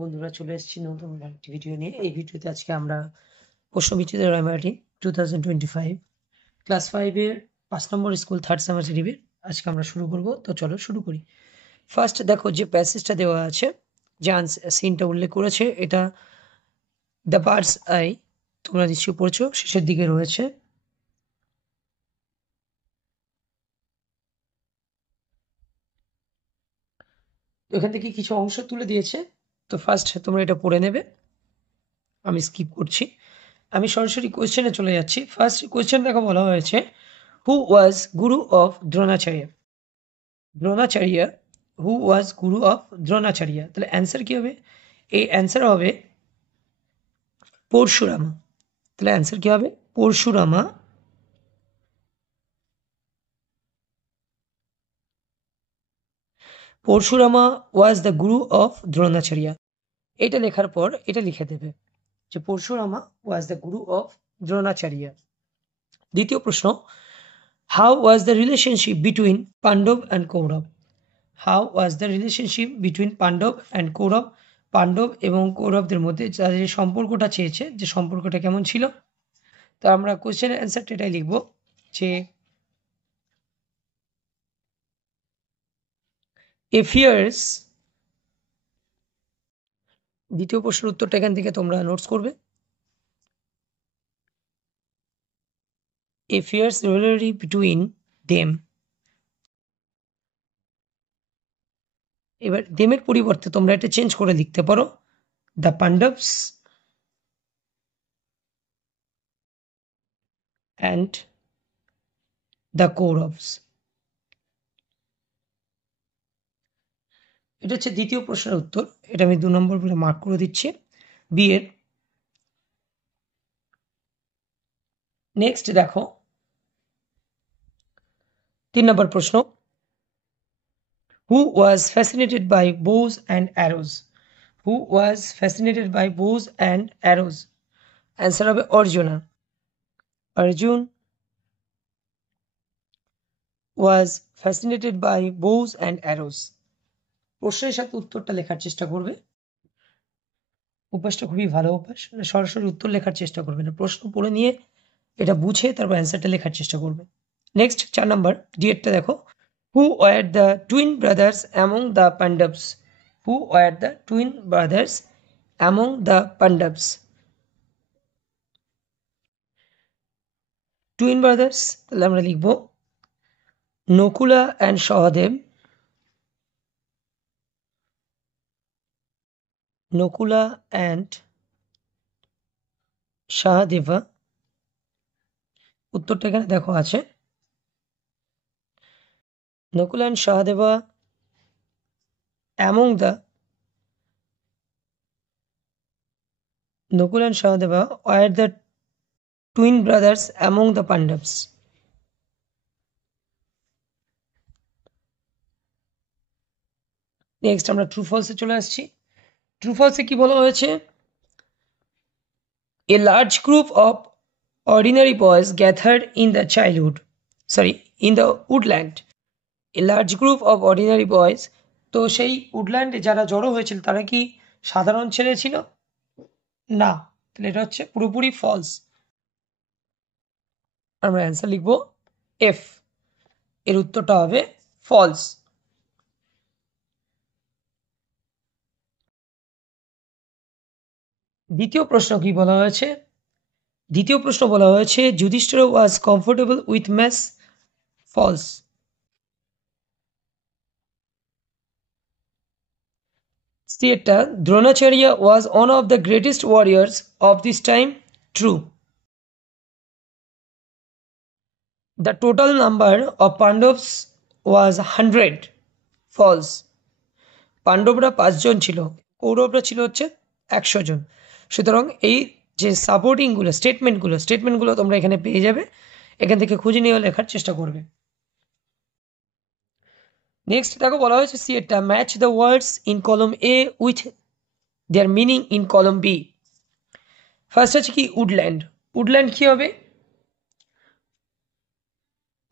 বন্ধুরা চলে এসেছি নতুন একটি ভিডিও নিয়ে। এই ভিডিওতে আজকে আমরা প্রশ্নবিচিত্র রায়মাটি 2025 ক্লাস 5-এর 5 নম্বর স্কুল থার্ড সেমিস্টার রিভিউ আজকে আমরা শুরু করব। তো চলো শুরু করি। ফার্স্ট দেখো যে প্যাসেজটা দেওয়া আছে, যে সিনটা উল্লেখ করেছে, এটা দ্য বার্ডস আই, তোমরা নিশ্চয়ই পড়ছো, শেষের দিকে রয়েছে। এখান থেকে কিছু অংশ তুলে দিয়েছে, তো ফার্স্ট তোমরা এটা পড়ে নেবে, আমি স্কিপ করছি। আমি সরাসরি কোয়েশ্চেনে চলে যাচ্ছি। ফার্স্ট কোয়েশ্চেন দেখো, বলা হয়েছে হু ওয়াজ গুরু of Dronacharya. Dronacharya, who was Guru of Dronacharya, তাহলে অ্যান্সার কি হবে? এই অ্যান্সার হবে পরশুরামা। তাহলে অ্যান্সার কি হবে? পরশুরামা। পরশুরামা was the Guru of Dronacharya. এটা লেখার পর এটা লিখে দেবে যে পরশুরামা was the Guru of Dronacharya. দ্বিতীয় প্রশ্ন, how was the relationship between Pandava and Kaurava. How was the relationship between Pandava and Kaurava. Pandava এবং কৌরবদের মধ্যে যাদের সম্পর্কটা চেয়েছে, যে সম্পর্কটা কেমন ছিল, তো আমরা কোশ্চেনের অ্যান্সারটা এটাই লিখব যে এফিয়ার্স। দ্বিতীয় প্রশ্নের উত্তরটা এখান থেকে তোমরা নোটস করবে। এফিয়ার্স রিলেশনশিপ বিটুইন দেম। এবার দেমের পরিবর্তে তোমরা এটা চেঞ্জ করে লিখতে পারো the Pandavas and the Kauravas. এটা হচ্ছে দ্বিতীয় প্রশ্নের উত্তর। এটা আমি 2 নম্বর বলে মার্ক করে দিচ্ছি বি এর। নেক্সট দেখো 3 নম্বর প্রশ্ন, who was fascinated by bows and arrows. Who was fascinated by bows and arrows. Answer হবে Arjuna. Arjun was fascinated by bows and arrows. প্রশ্নের সাথে উত্তরটা লেখার চেষ্টা করবে। অভ্যাসটা খুবই ভালো অভ্যাস, সরাসরি উত্তর লেখার চেষ্টা করবে না, প্রশ্ন পড়ে নিয়ে এটা বুঝে তারপর অ্যান্সারটা লেখার চেষ্টা করবে। নেক্সট 4 নম্বর ডিএডটা দেখো, who were the twin brothers among the Pandavas. Who were the twin brothers among the Pandavas. Twin brothers, তাহলে আমরা লিখব নকুলা অ্যান্ড সহদেব। নকুলা অ্যান্ড সহদেবা। উত্তরটা এখানে দেখো আছে, Nakula and Sahadeva among the, Nakul and Sahadeva were the twin brothers among the Pandavas. Next আমরা ট্রু ফলসে চলে আসছি। ট্রু ফলসে কি বলা হয়েছে? A large group of ordinary boys gathered in the in the woodland. A large group of ordinary boys, তো সেই উডল্যান্ডে যারা জড়ো হয়েছিল তারা কি সাধারণ ছেলে ছিল? না, তাহলে এটা হচ্ছে পুরোপুরি ফলস। আমরা অ্যান্সার লিখব এফ, এর উত্তরটা হবে ফলস। দ্বিতীয় প্রশ্ন কি বলা হয়েছে? দ্বিতীয় প্রশ্ন বলা হয়েছে Yudhishthir was comfortable with maths. False. সিয়েটা Dronacharya was one of the greatest warriors of this time. True. The total number of Pandavas was 100। False. পাণ্ডবরা 5 জন ছিল, কৌরবরা ছিল হচ্ছে 100 জন। সুতরাং এই যে স্টেটমেন্টগুলো তোমরা এখানে পেয়ে যাবে, এখান থেকে খুঁজে নিয়ে লেখার চেষ্টা করবে। নেক্সট দেখো বলা হয়েছে সিয়েটা match the words in column A with their meaning in column B. First হচ্ছে কি উডল্যান্ড। উডল্যান্ড কি হবে?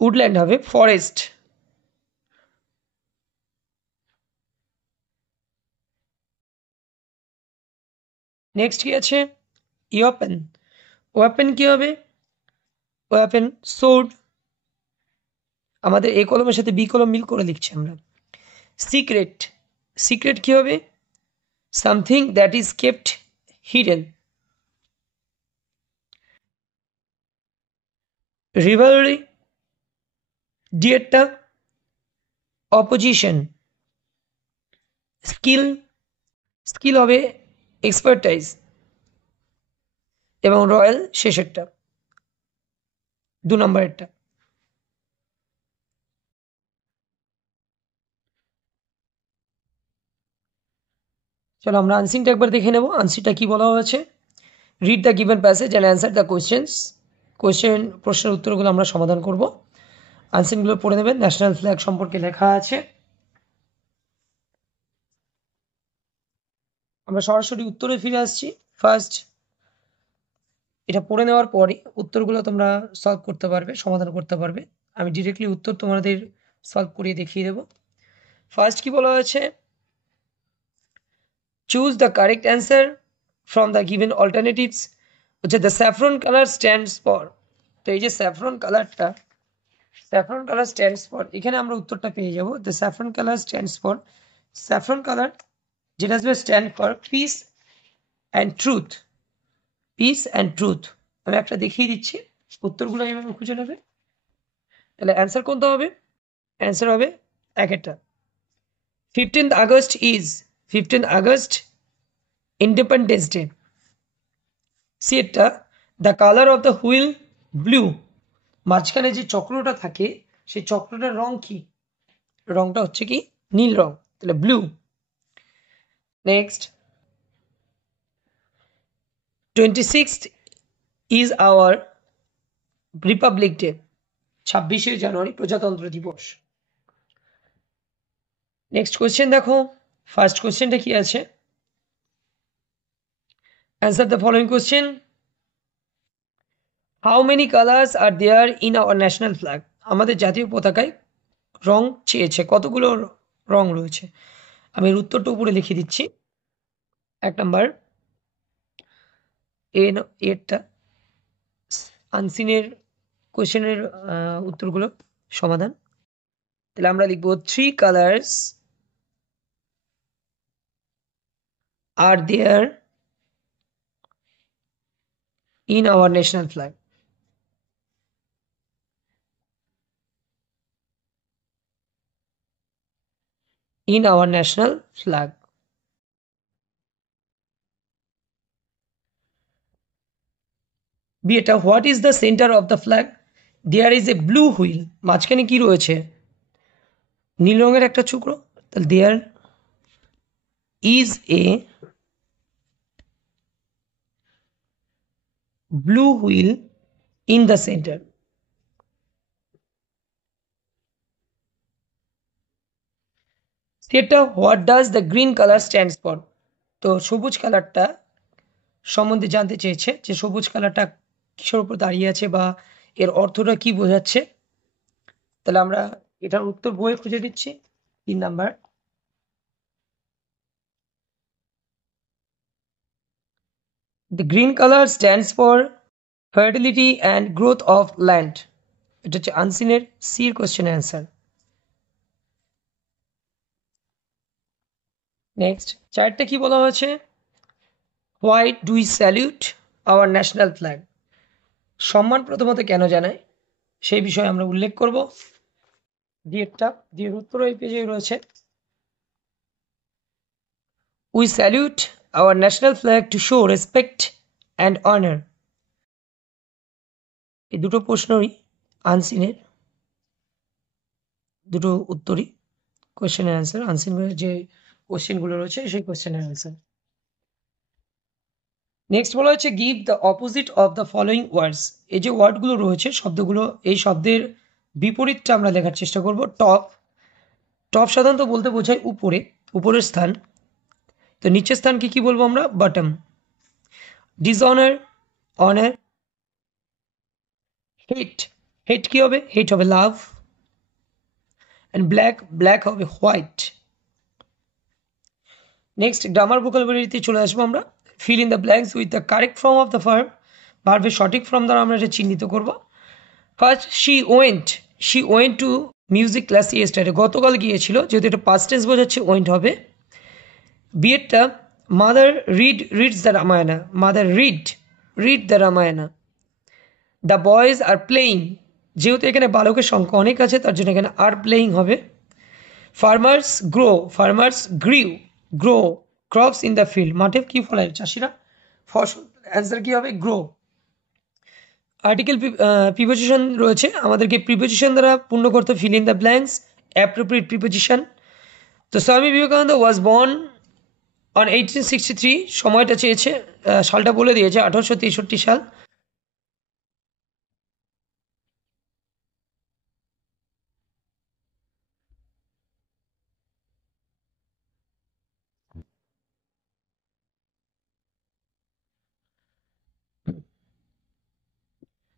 উডল্যান্ড হবে ফরেস্ট। নেক্সট কি আছে? ওয়েপন। ওয়েপন কি হবে? Weapon sword. আমাদের এ কলমের সাথে বি কলম মিল করে লিখছি আমরা। সিক্রেট। সিক্রেট কি হবে? Something that is kept hidden. Rivalry, ডিয়েটটা অপোজিশন। স্কিল, স্কিল হবে এক্সপার্টাইজ। এবং রয়্যাল শেষেরটা, 2 নম্বরেরটা। চলো আমরা আনসিংটা একবার দেখে নেব। আনসিংটা কি বলা হয়েছে? Read the given passage and answer the questions. প্রশ্নের উত্তরগুলো আমরা সমাধান করব। আনসিনগুলো পড়ে নেবেন। ন্যাশনাল ফ্ল্যাগ সম্পর্কে লেখা আছে। আমরা সরাসরি উত্তরে ফিরে আসছি। ফার্স্ট এটা পড়ে নেওয়ার পরে উত্তরগুলো তোমরা সলভ করতে পারবে, সমাধান করতে পারবে। আমি ডিরেক্টলি উত্তর তোমাদের সলভ করিয়ে দেখিয়ে দেব। ফার্স্ট কি বলা হয়েছে? Choose the correct answer from the given alternatives. হচ্ছে the saffron colour stands for. তো এই যে স্যাফরন কালারটা, স্যাফরন কালার স্ট্যান্ডস ফর, এখানে আমরা উত্তরটা পেয়ে যাব। The saffron colour stands for, saffron colour যেটা আসবে stand for piece and truth. Piece and truth. আমি একটা দেখিয়ে দিচ্ছি, উত্তরগুলো এইভাবে খুঁজে নেবে। তাহলে অ্যান্সার কোনটা হবে? অ্যান্সার হবে একটা। 15th August is, 15th August independence day. C একটা, the colour of the wheel blue. মাঝখানে যে চক্রটা থাকে সেই চক্রটার রং কি? রংটা হচ্ছে কি নীল রং, তাহলে blue. Next, 26th is our republic day. 26শে জানুয়ারি প্রজাতন্ত্র দিবস। নেক্সট কোয়েশ্চেন দেখো, ফার্স্ট কোয়েশ্চেনটা কি আছে? Answer the following question. How many colours R there in our national flag? আমাদের জাতীয় পতাকায় রং চেয়েছে, কতগুলো রং রয়েছে? আমি এর উত্তরটা উপরে লিখে দিচ্ছি। 1 নাম্বার এরটা আনসিনের কোয়েশ্চেনের উত্তরগুলো সমাধান। তাহলে আমরা লিখব 3 colours R there in our national flag. In our national flag. B এটা, what is the center of the flag? There is a blue wheel. মাঝখানে কি রয়েছে? নীল রঙের একটা টুকরো। তাহলে there is a blue wheel in the center. সেটা, what does the green color stands for? তো সবুজ কালারটা সম্বন্ধে জানতে চেয়েছে, যে সবুজ কালারটা কিসের উপর দাঁড়িয়ে আছে বা এর অর্থটা কি বোঝাচ্ছে। তাহলে আমরা এটার উত্তর বইয়ে খুঁজে দিচ্ছি। 3 number, the green color stands for fertility and growth of land. এটা হচ্ছে আনসিনের সি এর কোশ্চেন অ্যান্সার। নেক্সট, চারটা কি বলা হয়েছে? Why do we salute hour national flag? সম্মান প্রথমত কেন জানাই সেই বিষয়ে আমরা উল্লেখ করব। ডিএরটা, ডিএর উত্তর এই পেজে রয়েছে। We salute hour national flag to show respect and honour. এই দুটো প্রশ্নই আনসিনের, দুটো উত্তরই কোয়েশ্চেনের অ্যান্সার। আনসিনের যে কোয়েশ্চেনগুলো রয়েছে সেই কোয়েশ্চেনের অ্যান্সার। নেক্সট বলা হচ্ছে give the opposite of the following words. এই যে ওয়ার্ডগুলো রয়েছে, শব্দগুলো, এই শব্দের বিপরীতটা আমরা লেখার চেষ্টা করব। টপ, টপ সাধারণত বলতে বোঝায় উপরে, উপরের স্থান। তো নিচের স্থানকে কি বলবো আমরা? Bottom. Dishonour, honour. Hate, hate কি হবে? হেট হবে লাভ। অ্যান্ড ব্ল্যাক, ব্ল্যাক হবে হোয়াইট। নেক্সট গ্রামার ভোকাবুলারিতে চলে আসবো আমরা। fill in the blanks with the correct form of the verb. ভার্বের সঠিক ফর্ম দ্বারা আমরা এটা চিহ্নিত করব। First she went to music class yesterday, গতকাল গিয়েছিল, যেহেতু এটা পাস্ট টেন্স বোঝাচ্ছে ওয়েন্ট হবে। বিয়েরটা mother reads the Ramayana, mother read the Ramayana. The boys are playing, যেহেতু এখানে বালকের সংখ্যা অনেক আছে তার জন্য এখানে আর প্লেয়িং হবে। Farmers grow crops in the field, মাঠে কি ফলায় চাষিরা ফসল, অ্যান্সার কি হবে গ্রো। আর্টিকেল প্রিপোজিশন রয়েছে, আমাদেরকে প্রিপোজিশন দ্বারা পূর্ণ করতে feel in the blanks, appropriate preposition. তো Swami Vivekananda was born on 1863, সময়টা চেয়েছে, সালটা বলে দিয়েছে 1863 সাল।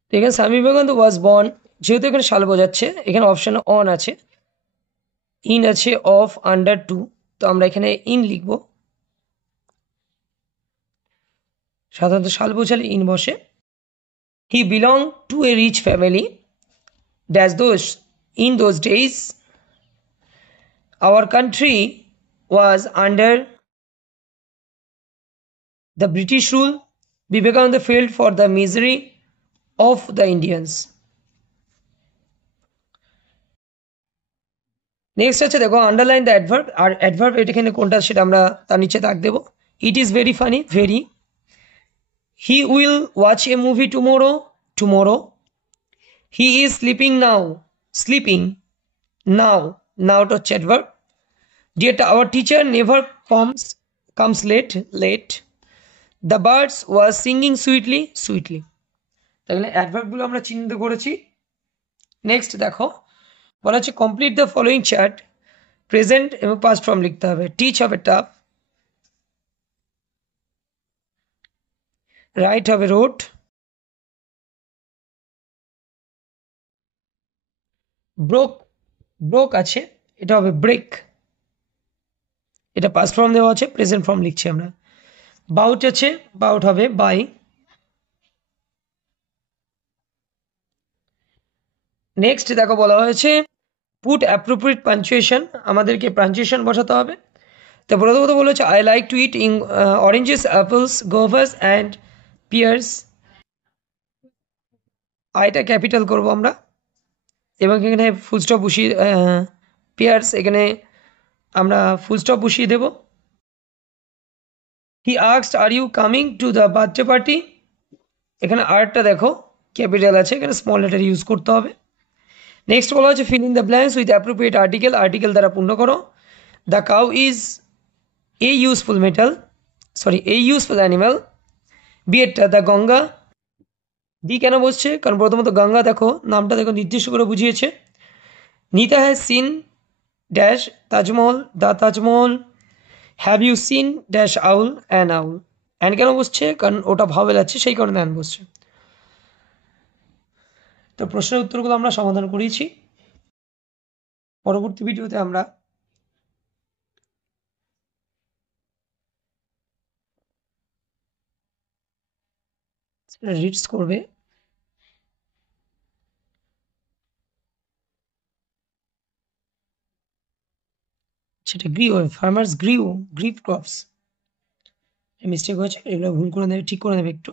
তো এখানে স্বামী বিবেকানন্দ ওয়াজ বর্ন, যেহেতু এখানে সাল বোঝাচ্ছে এখানে অপশানে অন আছে, ইন আছে, অফ, আন্ডার, টু, তো আমরা এখানে ইন লিখব। সাধারণত সাল বোঝালে ইন বসে। He belong to a rich family dash those in those days our country was under the British rule, Vivekananda felt for the misery of the Indians. Next আছে দেখো আন্ডারলাইন দ্য অ্যাডভার্ব, আর adverb এখানে কোনটা সেটা আমরা তার নিচে দাগ দেবো। It is very funny, very. He will watch a movie tomorrow. He is sleeping নাওটা হচ্ছে অ্যাডভার্ব। ডিয়ারটা our teacher never comes late. The birds was singing sweetly. তাহলে অ্যাডভার্বগুলো আমরা চিহ্নিত করেছি। নেক্সট দেখো বলা হচ্ছে complete the following chat, present এবং পাস্ট ফর্ম লিখতে হবে। টিচ হবে টাফ, রাইট হবে রোট, ব্রোক আছে, এটা হবে ব্রেক, এটা পাস্ট ফর্ম দেওয়া আছে, প্রেজেন্ট ফর্ম লিখছি আমরা। বাউট আছে, বাউট হবে বাই। নেক্সট দেখো বলা হয়েছে পুট অ্যাপ্রোপ্রিয়েট পাঞ্চুয়েশন, আমাদেরকে পাঞ্চুয়েশন বসাতে হবে। তো প্রথমত বলেছে I like to eat oranges, apples, guavas and pears. আইটা ক্যাপিটাল করব আমরা এবং এখানে ফুলস্টপ বসিয়ে, পিয়ার্স এখানে আমরা ফুলস্টপ বসিয়ে দেব। He asked are you coming to the birthday party, এখানে আরটা দেখো ক্যাপিটাল আছে, এখানে স্মল লেটার ইউজ করতে হবে। নেক্সট বলা হচ্ছে fill in the blanks with appropriate article দ্বারা পূর্ণ করো। The cow is a useful animal. বিয়েরটা দ্য গঙ্গা, দি কেন বসছে কারণ প্রথমত গঙ্গা দেখো নামটা দেখো নির্দিষ্ট করে বুঝিয়েছে। নিতা has seen dash Taj Mahal, the Taj Mahal. Have you seen dash owl, an owl. An কেন বসছে কারণ ওটা ভাওয়েল আছে সেই কারণে অ্যান বসছে। তো প্রশ্নের উত্তরগুলো আমরা সমাধান করিয়েছি। পরবর্তী ভিডিওতে আমরা রিডস করবে, সেটা ফার্মার্স গ্রিভ ক্রপস, মিস্টেক হয়েছে, এগুলো ভুল করে নেবে, ঠিক করে নেবে একটু।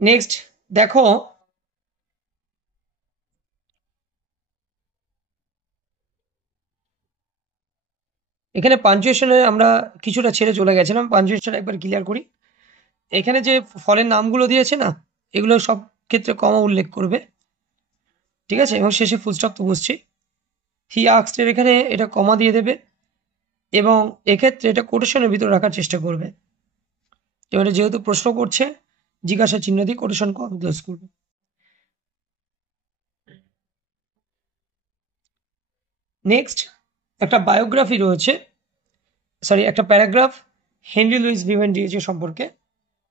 নেক্সট দেখো এখানে পাঞ্চুয়েশনে আমরা কিছুটা ছেড়ে চলে গেছিলাম, পাঞ্চুয়েশন একবার ক্লিয়ার করি। এখানে যে ফলের নামগুলো দিয়েছে না, এগুলো সব ক্ষেত্রে কমা উল্লেখ করবে, ঠিক আছে, এবং শেষে ফুলস্টপ তো বসছে। হি আস্কড এখানে এটা কমা দিয়ে দেবে এবং এক্ষেত্রে এটা কোটেশনের ভিতরে রাখার চেষ্টা করবে। এবারে যেহেতু প্রশ্ন করছে জিজ্ঞাসা চিহ্ন দিয়ে কোটেশন ক্লোজ করবে। নেক্সট একটা বায়োগ্রাফি রয়েছে, একটা প্যারাগ্রাফ হেনরি লুইস ভিভেন্ডিজের সম্পর্কে,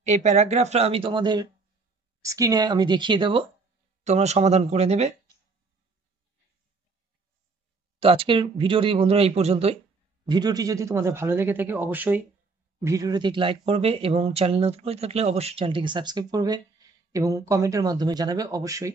এই প্যারাগ্রাফটা আমি তোমাদের স্ক্রিনে আমি দেখিয়ে দেব, তোমরা সমাধান করে নেবে। তো আজকের ভিডিওটি বন্ধুরা এই পর্যন্তই। ভিডিওটি যদি তোমাদের ভালো লেগে থাকে অবশ্যই ভিডিওটিতে লাইক করবে এবং চ্যানেল নতুন হয়ে থাকলে অবশ্যই চ্যানেলটিকে সাবস্ক্রাইব করবে এবং কমেন্টের মাধ্যমে জানাবে অবশ্যই।